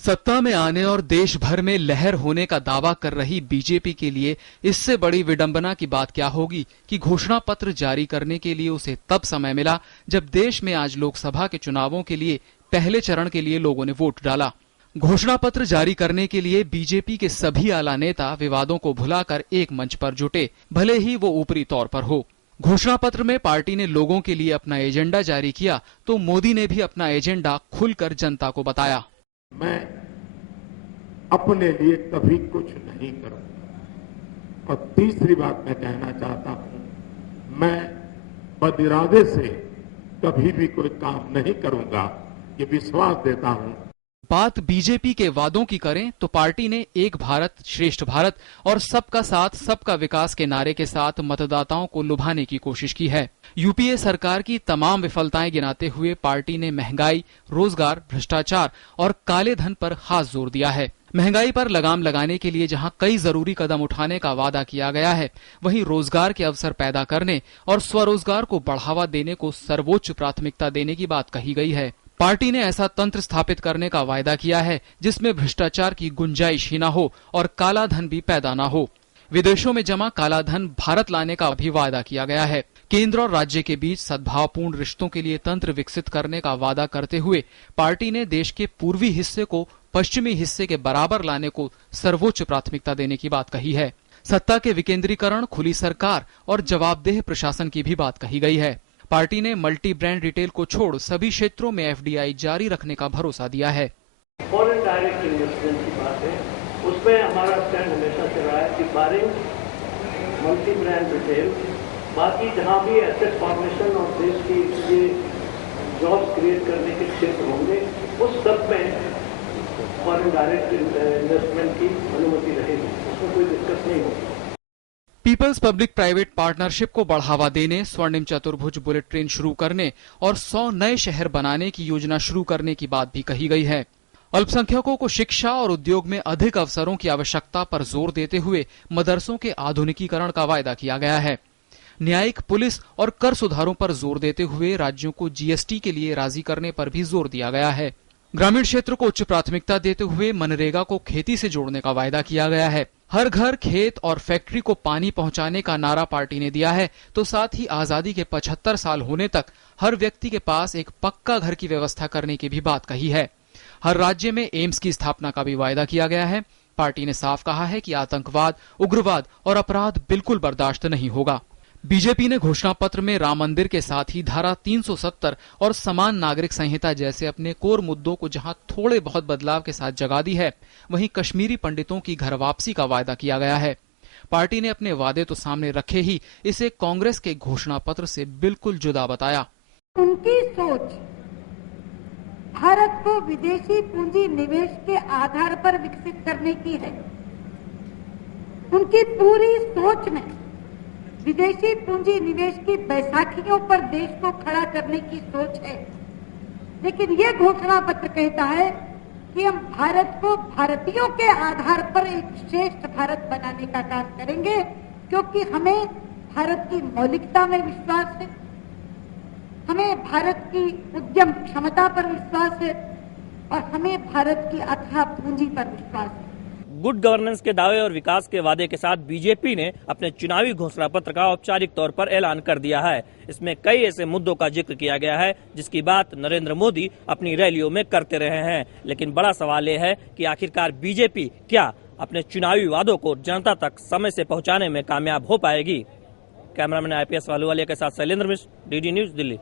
सत्ता में आने और देश भर में लहर होने का दावा कर रही बीजेपी के लिए इससे बड़ी विडंबना की बात क्या होगी कि घोषणा पत्र जारी करने के लिए उसे तब समय मिला जब देश में आज लोकसभा के चुनावों के लिए पहले चरण के लिए लोगों ने वोट डाला। घोषणा पत्र जारी करने के लिए बीजेपी के सभी आला नेता विवादों को भुलाकर एक मंच पर जुटे, भले ही वो ऊपरी तौर पर हो। घोषणा पत्र में पार्टी ने लोगों के लिए अपना एजेंडा जारी किया तो मोदी ने भी अपना एजेंडा खुलकर जनता को बताया। मैं अपने लिए कभी कुछ नहीं करूंगा। और तीसरी बात मैं कहना चाहता हूं, मैं बदिरादे से कभी भी कोई काम नहीं करूंगा, ये विश्वास देता हूं। बात बीजेपी के वादों की करें तो पार्टी ने एक भारत श्रेष्ठ भारत और सबका साथ सबका विकास के नारे के साथ मतदाताओं को लुभाने की कोशिश की है। यूपीए सरकार की तमाम विफलताएं गिनाते हुए पार्टी ने महंगाई, रोजगार, भ्रष्टाचार और काले धन पर खास जोर दिया है। महंगाई पर लगाम लगाने के लिए जहां कई जरूरी कदम उठाने का वादा किया गया है, वहीं रोजगार के अवसर पैदा करने और स्वरोजगार को बढ़ावा देने को सर्वोच्च प्राथमिकता देने की बात कही गई है। पार्टी ने ऐसा तंत्र स्थापित करने का वायदा किया है जिसमें भ्रष्टाचार की गुंजाइश ही न हो और काला धन भी पैदा न हो। विदेशों में जमा काला धन भारत लाने का भी वादा किया गया है। केंद्र और राज्य के बीच सद्भावपूर्ण रिश्तों के लिए तंत्र विकसित करने का वादा करते हुए पार्टी ने देश के पूर्वी हिस्से को पश्चिमी हिस्से के बराबर लाने को सर्वोच्च प्राथमिकता देने की बात कही है। सत्ता के विकेंद्रीकरण, खुली सरकार और जवाबदेह प्रशासन की भी बात कही गई है। पार्टी ने मल्टी ब्रांड रिटेल को छोड़ सभी क्षेत्रों में एफडीआई जारी रखने का भरोसा दिया है। फॉरेन डायरेक्ट इन्वेस्टमेंट की बात है, उसमें हमारा स्टैंड हमेशा से रहा है कि बारिंग मल्टी ब्रांड रिटेल, बाकी जहां भी एसेट फॉर्मेशन और देश की ये जॉब्स क्रिएट करने के क्षेत्र होंगे, उस सब में फॉरेन डायरेक्ट इन्वेस्टमेंट की अनुमति रहेगी, उसमें कोई दिक्कत नहीं होगी। पीपल्स पब्लिक प्राइवेट पार्टनरशिप को बढ़ावा देने, स्वर्णिम चतुर्भुज बुलेट ट्रेन शुरू करने और 100 नए शहर बनाने की योजना शुरू करने की बात भी कही गई है। अल्पसंख्यकों को शिक्षा और उद्योग में अधिक अवसरों की आवश्यकता पर जोर देते हुए मदरसों के आधुनिकीकरण का वायदा किया गया है। न्यायिक, पुलिस और कर सुधारों पर जोर देते हुए राज्यों को जीएसटी के लिए राजी करने पर भी जोर दिया गया है। ग्रामीण क्षेत्र को उच्च प्राथमिकता देते हुए मनरेगा को खेती से जोड़ने का वायदा किया गया है। हर घर, खेत और फैक्ट्री को पानी पहुंचाने का नारा पार्टी ने दिया है, तो साथ ही आजादी के 75 साल होने तक हर व्यक्ति के पास एक पक्का घर की व्यवस्था करने की भी बात कही है। हर राज्य में एम्स की स्थापना का भी वायदा किया गया है। पार्टी ने साफ कहा है कि आतंकवाद, उग्रवाद और अपराध बिल्कुल बर्दाश्त नहीं होगा। बीजेपी ने घोषणा पत्र में राम मंदिर के साथ ही धारा 370 और समान नागरिक संहिता जैसे अपने कोर मुद्दों को जहां थोड़े बहुत बदलाव के साथ जगा दी है, वहीं कश्मीरी पंडितों की घर वापसी का वायदा किया गया है। पार्टी ने अपने वादे तो सामने रखे ही इसे कांग्रेस के घोषणा पत्र से बिल्कुल जुदा बताया। उनकी सोच भारत को विदेशी पूंजी निवेश के आधार पर विकसित करने की है। उनकी पूरी सोच में विदेशी पूंजी निवेश की बैसाखियों पर देश को खड़ा करने की सोच है। लेकिन ये घोषणा पत्र कहता है कि हम भारत को भारतीयों के आधार पर एक श्रेष्ठ भारत बनाने का काम करेंगे, क्योंकि हमें भारत की मौलिकता में विश्वास है, हमें भारत की उद्यम क्षमता पर विश्वास है और हमें भारत की अथाह पूंजी पर विश्वास है। गुड गवर्नेंस के दावे और विकास के वादे के साथ बीजेपी ने अपने चुनावी घोषणा पत्र का औपचारिक तौर पर ऐलान कर दिया है। इसमें कई ऐसे मुद्दों का जिक्र किया गया है जिसकी बात नरेंद्र मोदी अपनी रैलियों में करते रहे हैं। लेकिन बड़ा सवाल यह है कि आखिरकार बीजेपी क्या अपने चुनावी वादों को जनता तक समय से पहुंचाने में कामयाब हो पाएगी। कैमरामैन IPS वालूवालिया के साथ शैलेंद्र मिश्र, DD न्यूज, दिल्ली।